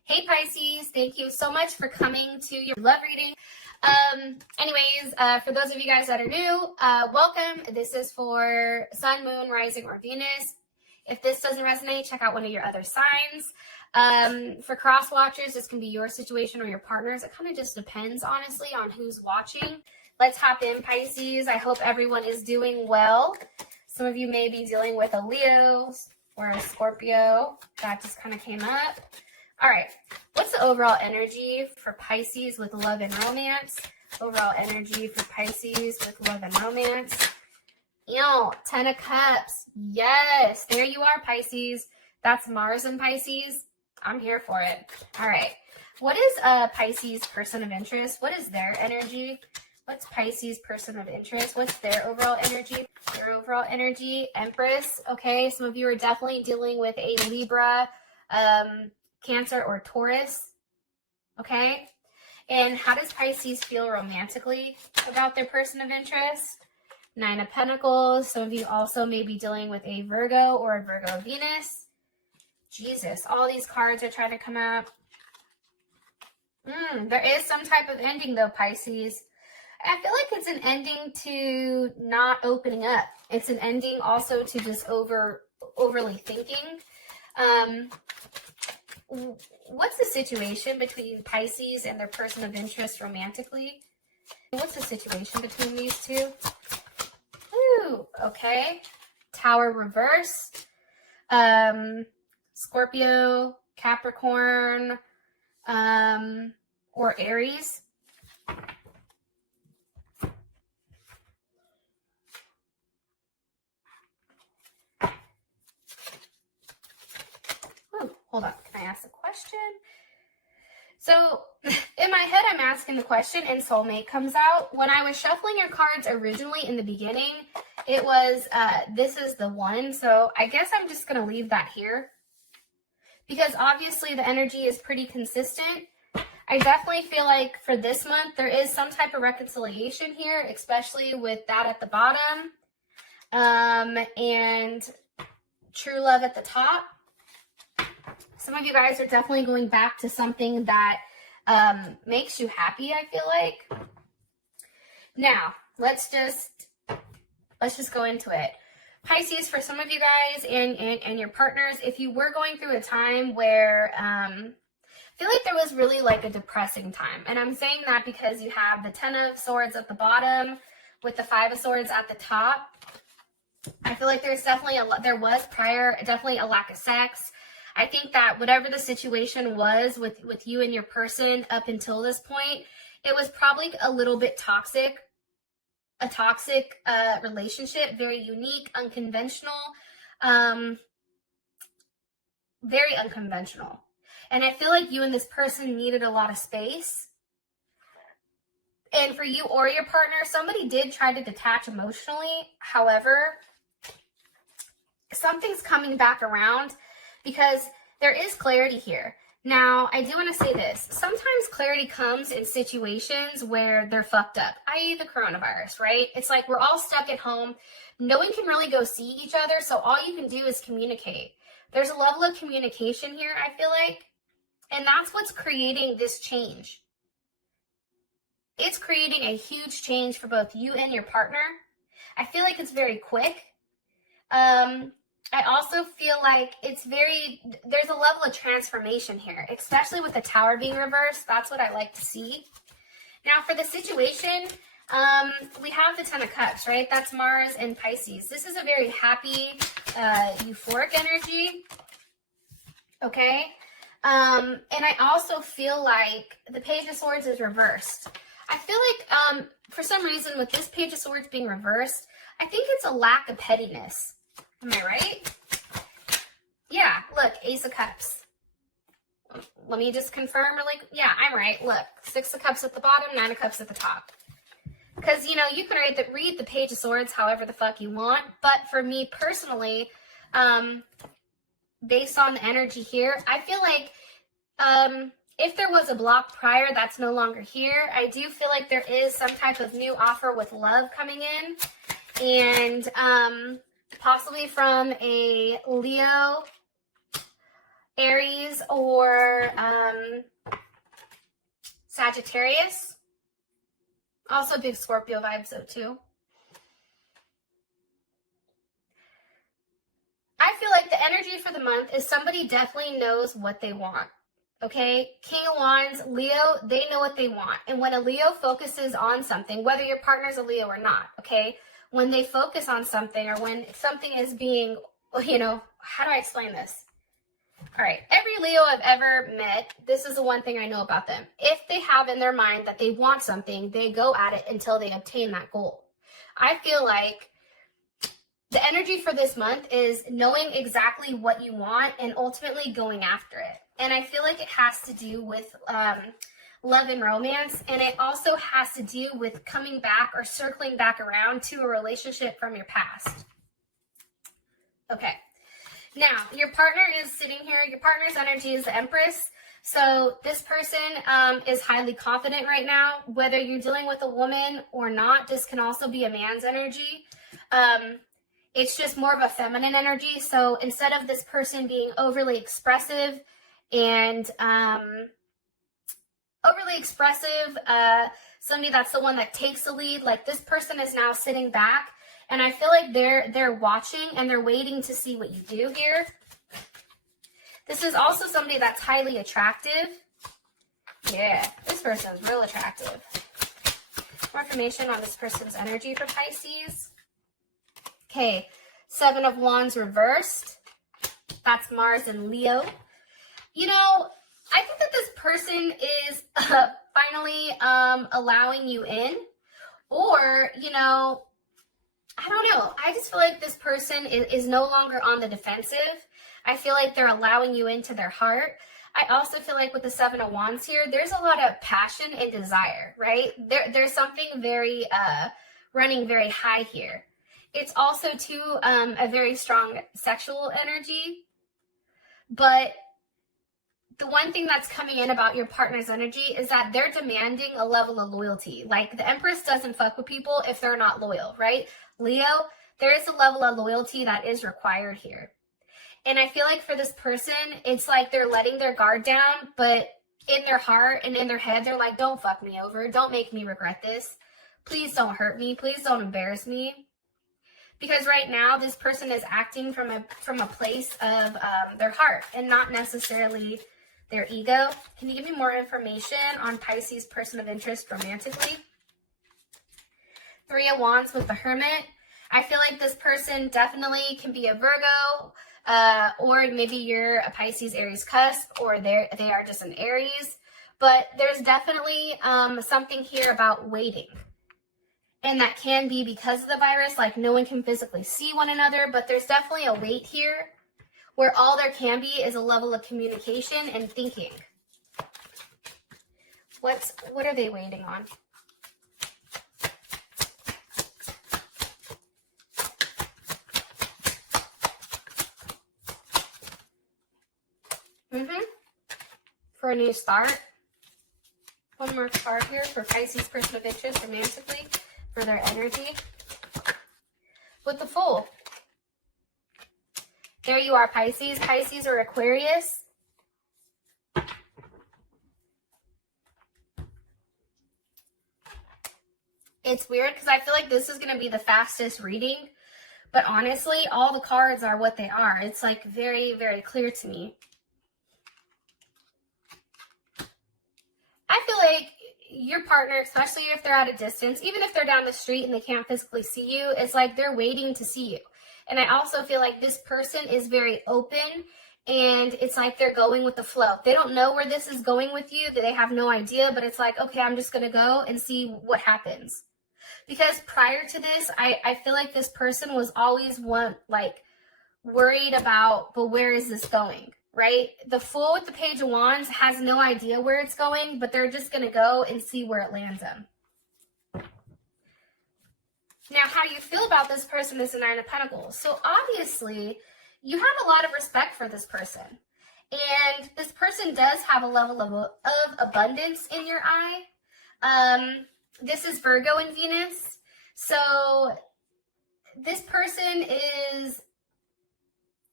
Hey Pisces, thank you so much for coming to your love reading. For those of you guys that are new, welcome. This is for Sun, Moon, Rising, or Venus. If this doesn't resonate, check out one of your other signs. For cross watchers, this can be your situation or your partner's. It kind of just depends, honestly, on who's watching. Let's hop in, Pisces. I hope everyone is doing well. Some of you may be dealing with a Leo or a Scorpio. That just kind of came up. All right, what's the overall energy for Pisces with love and romance? Overall energy for Pisces with love and romance. Ten of Cups. Yes, there you are, Pisces. That's Mars in Pisces. I'm here for it. All right, what is a Pisces person of interest? What is their energy? What's Pisces person of interest? What's their overall energy? Their overall energy, Empress. Okay, some of you are definitely dealing with a Libra, Cancer, or Taurus. Okay, and how does Pisces feel romantically about their person of interest? Nine of Pentacles. Some of you also may be dealing with a Virgo or a Virgo Venus. Jesus, all these cards are trying to come out. There is some type of ending though, Pisces. I feel like it's an ending to not opening up. It's an ending also to just overly thinking. What's the situation between Pisces and their person of interest romantically? What's the situation between these two? Ooh, okay. Tower reverse. Scorpio, Capricorn, or Aries. Hold on, can I ask a question? So in my head, I'm asking the question and soulmate comes out. When I was shuffling your cards originally in the beginning, it was, this is the one. So I guess I'm just going to leave that here because obviously the energy is pretty consistent. I definitely feel like for this month, there is some type of reconciliation here, especially with that at the bottom, and true love at the top. Some of you guys are definitely going back to something that makes you happy, I feel like. Now, let's just go into it. Pisces, for some of you guys and your partners, if you were going through a time where I feel like there was really like a depressing time. And I'm saying that because you have the 10 of Swords at the bottom with the 5 of Swords at the top. I feel like there's definitely definitely a lack of sex. I think that whatever the situation was with you and your person up until this point, it was probably a little bit toxic, a toxic relationship, very unique, unconventional, very unconventional. And I feel like you and this person needed a lot of space. And for you or your partner, somebody did try to detach emotionally. However, something's coming back around, because there is clarity here. Now, I do want to say this. Sometimes clarity comes in situations where they're fucked up, i.e. the coronavirus, right? It's like we're all stuck at home. No one can really go see each other, so all you can do is communicate. There's a level of communication here, I feel like, and that's what's creating this change. It's creating a huge change for both you and your partner. I feel like it's very quick. I also feel like there's a level of transformation here, especially with the Tower being reversed. That's what I like to see. Now for the situation, we have the 10 of Cups, right? That's Mars and Pisces. This is a very happy, euphoric energy, okay? And I also feel like the Page of Swords is reversed. I feel like for some reason with this Page of Swords being reversed, I think it's a lack of pettiness. Am I right? Yeah, look, Ace of Cups. Let me just confirm yeah, I'm right. Look, 6 of Cups at the bottom, 9 of Cups at the top. Because, you can read the Page of Swords however the fuck you want. But for me personally, based on the energy here, I feel like if there was a block prior that's no longer here, I do feel like there is some type of new offer with love coming in. And possibly from a Leo Aries or Sagittarius. Also big Scorpio vibes though too. I feel like the energy for the month is somebody definitely knows what they want. Okay, King of Wands, Leo, they know what they want. And when a Leo focuses on something, whether your partner's a Leo or not, okay, when they focus on something or when something is being, you know, how do I explain this? All right, every Leo I've ever met, this is the one thing I know about them. If they have in their mind that they want something, they go at it until they obtain that goal. I feel like the energy for this month is knowing exactly what you want and ultimately going after it. And I feel like it has to do with love and romance. And it also has to do with coming back or circling back around to a relationship from your past. Okay. Now, your partner is sitting here. Your partner's energy is the Empress. So this person is highly confident right now. Whether you're dealing with a woman or not, this can also be a man's energy. It's just more of a feminine energy. So instead of this person being overly expressive and somebody that's the one that takes the lead, like this person is now sitting back. And I feel like they're watching and they're waiting to see what you do here. This is also somebody that's highly attractive. Yeah, this person's real attractive. More information on this person's energy for Pisces. Okay, 7 of Wands reversed. That's Mars and Leo. You know, I think that this person is finally allowing you in. Or, you know, I don't know. I just feel like this person is no longer on the defensive. I feel like they're allowing you into their heart. I also feel like with the 7 of Wands here, there's a lot of passion and desire, right? There's something very, running very high here. It's also, too, a very strong sexual energy. But the one thing that's coming in about your partner's energy is that they're demanding a level of loyalty. Like, the Empress doesn't fuck with people if they're not loyal, right? Leo, there is a level of loyalty that is required here. And I feel like for this person, it's like they're letting their guard down, but in their heart and in their head, they're like, don't fuck me over. Don't make me regret this. Please don't hurt me. Please don't embarrass me. Because right now, this person is acting from a place of their heart and not necessarily their ego. Can you give me more information on Pisces' person of interest romantically? 3 of Wands with the Hermit. I feel like this person definitely can be a Virgo, or maybe you're a Pisces Aries cusp, or they are just an Aries. But there's definitely something here about waiting. And that can be because of the virus, like no one can physically see one another, but there's definitely a wait here where all there can be is a level of communication and thinking. What are they waiting on? For a new start. One more card here for Pisces person of interest romantically for their energy. With the Fool. There you are, Pisces. Pisces or Aquarius. It's weird because I feel like this is going to be the fastest reading. But honestly, all the cards are what they are. It's like very, very clear to me. I feel like your partner, especially if they're at a distance, even if they're down the street and they can't physically see you, it's like they're waiting to see you. And I also feel like this person is very open and it's like they're going with the flow. They don't know where this is going with you. They have no idea, but it's like, okay, I'm just going to go and see what happens. Because prior to this, I feel like this person was always worried about, but where is this going? Right? The Fool with the Page of Wands has no idea where it's going, but they're just going to go and see where it lands them. Now, how you feel about this person is the 9 of Pentacles. So obviously, you have a lot of respect for this person. And this person does have a level of abundance in your eye. This is Virgo and Venus. So this person is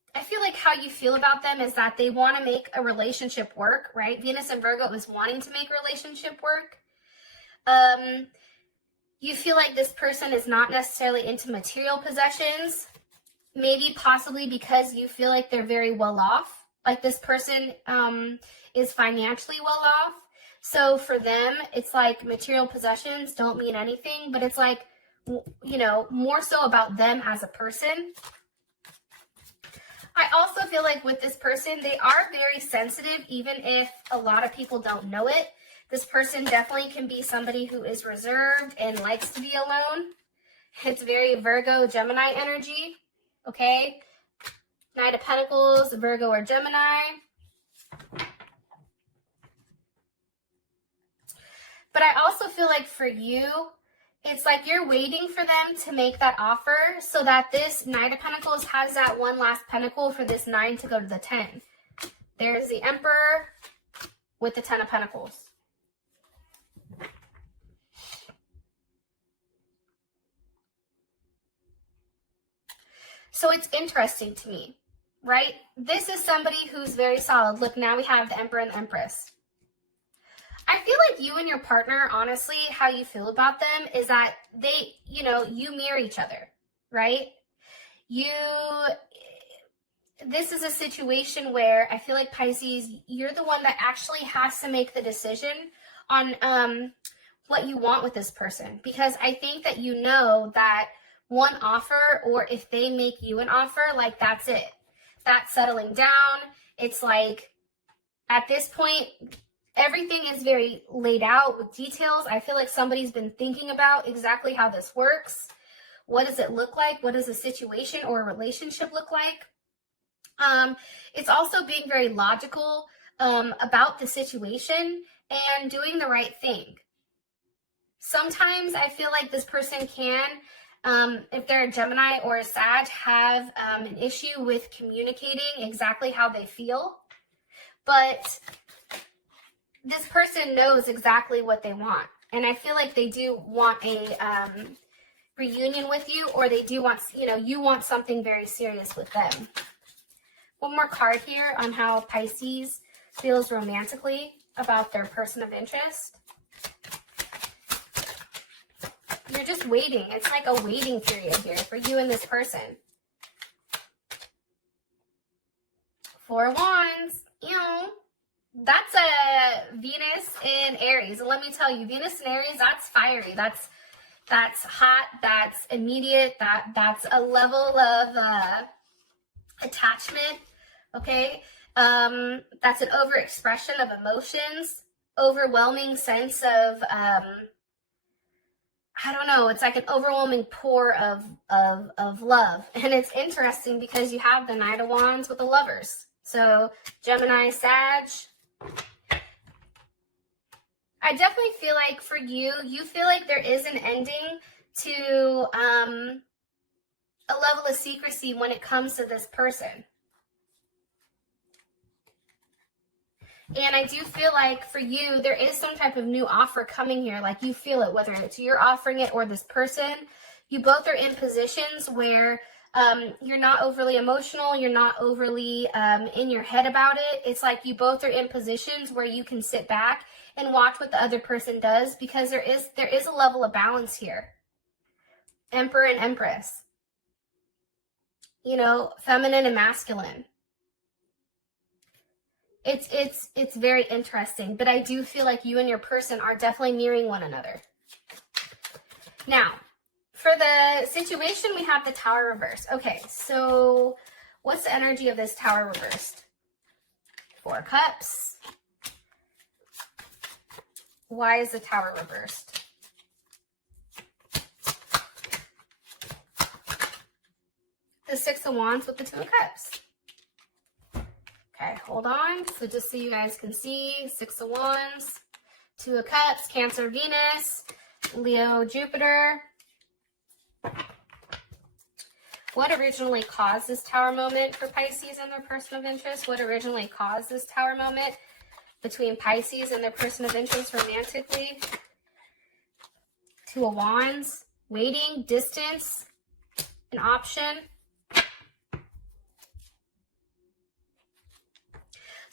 I feel like how you feel about them is that they want to make a relationship work, right? Venus and Virgo is wanting to make a relationship work. You feel like this person is not necessarily into material possessions, maybe possibly because you feel like they're very well off. Like this person is financially well off. So for them, it's like material possessions don't mean anything, but it's like, you know, more so about them as a person. I also feel like with this person, they are very sensitive, even if a lot of people don't know it. This person definitely can be somebody who is reserved and likes to be alone. It's very Virgo, Gemini energy, okay? Knight of Pentacles, Virgo or Gemini. But I also feel like for you, it's like you're waiting for them to make that offer so that this Knight of Pentacles has that one last pentacle for this 9 to go to the 10. There's the Emperor with the 10 of Pentacles. So it's interesting to me, right? This is somebody who's very solid. Look, now we have the Emperor and the Empress. I feel like you and your partner, honestly, how you feel about them is that they, you know, you mirror each other, right? This is a situation where I feel like Pisces, you're the one that actually has to make the decision on what you want with this person. Because I think that you know that one offer, or if they make you an offer, like that's it. That's settling down. It's like, at this point, everything is very laid out with details. I feel like somebody's been thinking about exactly how this works. What does it look like? What does a situation or a relationship look like? It's also being very logical about the situation and doing the right thing. Sometimes I feel like this person can, if they're a Gemini or a Sag, have an issue with communicating exactly how they feel. But this person knows exactly what they want. And I feel like they do want a reunion with you, or they do want, you know, you want something very serious with them. One more card here on how Pisces feels romantically about their person of interest. You're just waiting. It's like a waiting period here for you and this person. Four of Wands. You know, that's a Venus in Aries. And let me tell you, Venus in Aries, that's fiery. That's hot. That's immediate. That's a level of attachment. Okay. That's an overexpression of emotions, overwhelming sense of I don't know, it's like an overwhelming pour of love. And it's interesting because you have the Knight of Wands with the Lovers. So Gemini, Sag. I definitely feel like for you, you feel like there is an ending to a level of secrecy when it comes to this person. And I do feel like for you, there is some type of new offer coming here. Like you feel it, whether it's you're offering it or this person. You both are in positions where you're not overly emotional. You're not overly in your head about it. It's like you both are in positions where you can sit back and watch what the other person does, because there is a level of balance here. Emperor and Empress. You know, feminine and masculine. It's very interesting, but I do feel like you and your person are definitely mirroring one another. Now, for the situation, we have the Tower reversed. Okay, so what's the energy of this Tower reversed? Four of Cups. Why is the Tower reversed? The Six of Wands with the Two of Cups. Okay, hold on. So just so you guys can see, Six of Wands, Two of Cups, Cancer, Venus, Leo, Jupiter. What originally caused this Tower moment for Pisces and their person of interest? What originally caused this Tower moment between Pisces and their person of interest romantically? Two of Wands, waiting, distance, an option.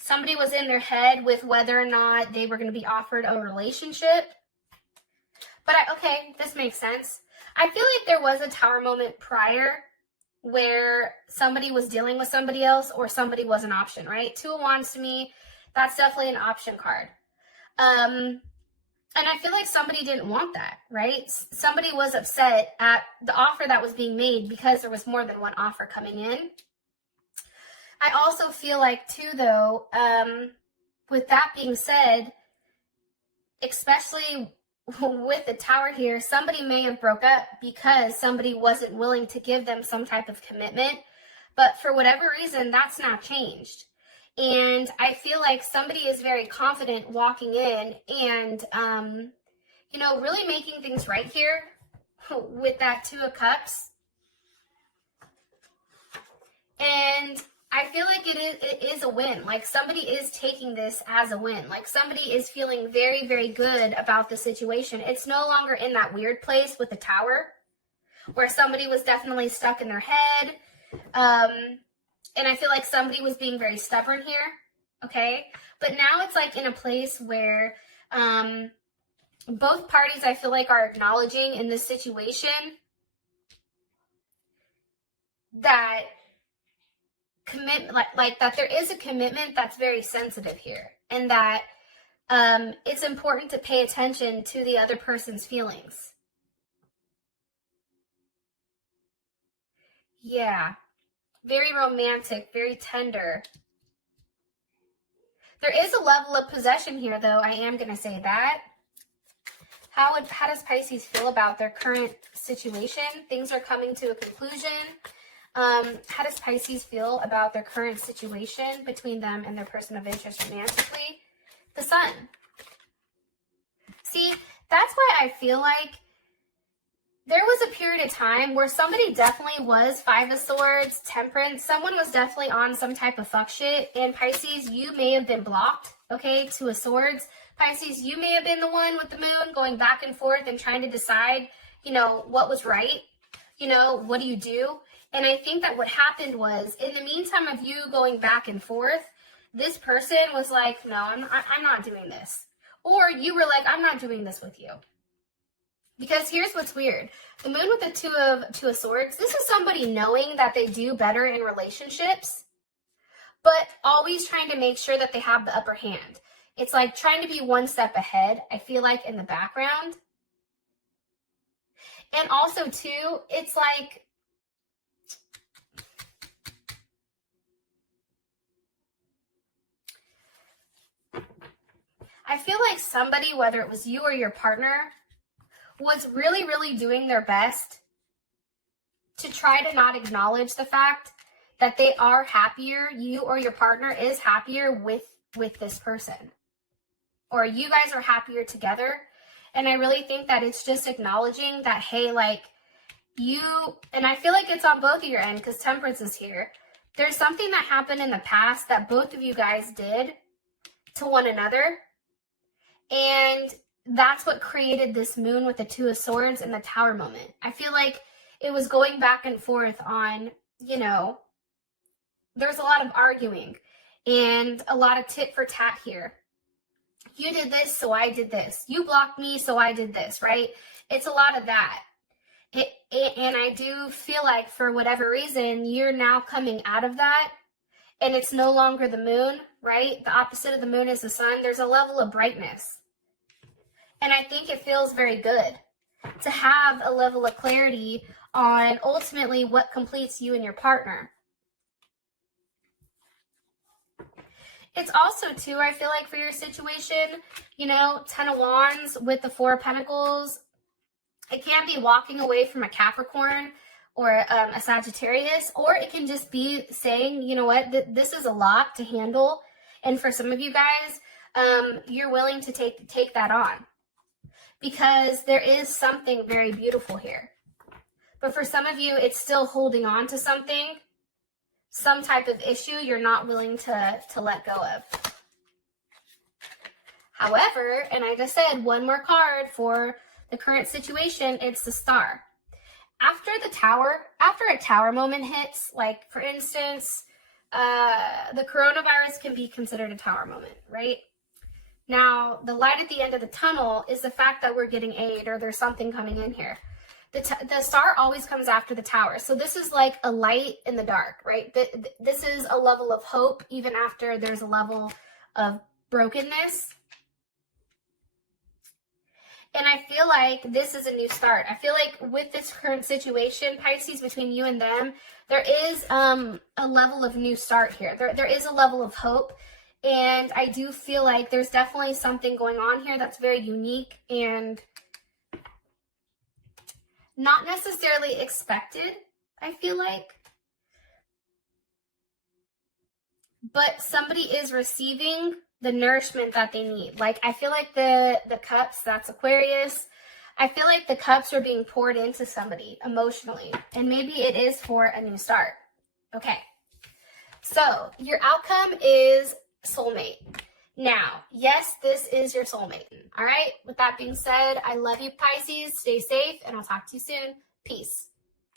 Somebody was in their head with whether or not they were going to be offered a relationship. But okay, this makes sense. I feel like there was a Tower moment prior where somebody was dealing with somebody else or somebody was an option, right? Two of Wands to me, that's definitely an option card. And I feel like somebody didn't want that, right? Somebody was upset at the offer that was being made because there was more than one offer coming in. I also feel like too, though, with that being said, especially with the Tower here, somebody may have broke up because somebody wasn't willing to give them some type of commitment. But for whatever reason, that's now changed. And I feel like somebody is very confident walking in and, you know, really making things right here with that Two of Cups. And I feel like it is a win. Like somebody is taking this as a win. Like somebody is feeling very, very good about the situation. It's no longer in that weird place with the Tower where somebody was definitely stuck in their head. And I feel like somebody was being very stubborn here, okay? But now it's like in a place where both parties, I feel like, are acknowledging in this situation that like that there is a commitment that's very sensitive here, and that it's important to pay attention to the other person's feelings. Yeah. Very romantic, very tender. There is a level of possession here, though. I am going to say that. How does Pisces feel about their current situation? Things are coming to a conclusion. How does Pisces feel about their current situation between them and their person of interest romantically? The Sun. See, that's why I feel like there was a period of time where somebody definitely was Five of Swords, Temperance. Someone was definitely on some type of fuck shit. And Pisces, you may have been blocked, okay? Two of Swords. Pisces, you may have been the one with the moon going back and forth and trying to decide, you know, what was right. You know, what do you do? And I think that what happened was, in the meantime of you going back and forth, this person was like, no, I'm not doing this. Or you were like, I'm not doing this with you. Because here's what's weird. The moon with the two of Swords, this is somebody knowing that they do better in relationships, but always trying to make sure that they have the upper hand. It's like trying to be one step ahead, I feel like, in the background. And also, too, it's like, I feel like somebody, whether it was you or your partner, was really, really doing their best to try to not acknowledge the fact that they are happier, you or your partner is happier with this person. Or you guys are happier together. And I really think that it's just acknowledging that, hey, like, you, and I feel like it's on both of your end because Temperance is here. There's something that happened in the past that both of you guys did to one another. And that's what created this moon with the Two of Swords and the Tower moment. I feel like it was going back and forth on, you know, there's a lot of arguing and a lot of tit for tat here. You did this, so I did this. You blocked me, so I did this, right? It's a lot of that. And I do feel like for whatever reason, you're now coming out of that and it's no longer the moon, right? The opposite of the moon is the sun. There's a level of brightness. And I think it feels very good to have a level of clarity on ultimately what completes you and your partner. It's also, too, I feel like for your situation, you know, Ten of Wands with the Four of Pentacles, it can be walking away from a Capricorn or a Sagittarius, or it can just be saying, you know what, this is a lot to handle. And for some of you guys, you're willing to take that on because there is something very beautiful here. But for some of you, it's still holding on to something, some type of issue you're not willing to let go of. However, and I just said one more card for the current situation, it's the Star. After a Tower moment hits, like for instance, the coronavirus can be considered a tower moment, right? Now, the light at the end of the tunnel is the fact that we're getting aid or there's something coming in here. The star always comes after the tower. So this is like a light in the dark, right? This is a level of hope even after there's a level of brokenness. And I feel like this is a new start. I feel like with this current situation, Pisces, between you and them, there is a level of new start here. There is a level of hope. And I do feel like there's definitely something going on here that's very unique and not necessarily expected, I feel like. But somebody is receiving the nourishment that they need. Like, I feel like the cups, that's Aquarius. I feel like the cups are being poured into somebody emotionally. And maybe it is for a new start. Okay. So, your outcome is soulmate. Now, yes, this is your soulmate. All right. With that being said, I love you, Pisces. Stay safe, and I'll talk to you soon. Peace.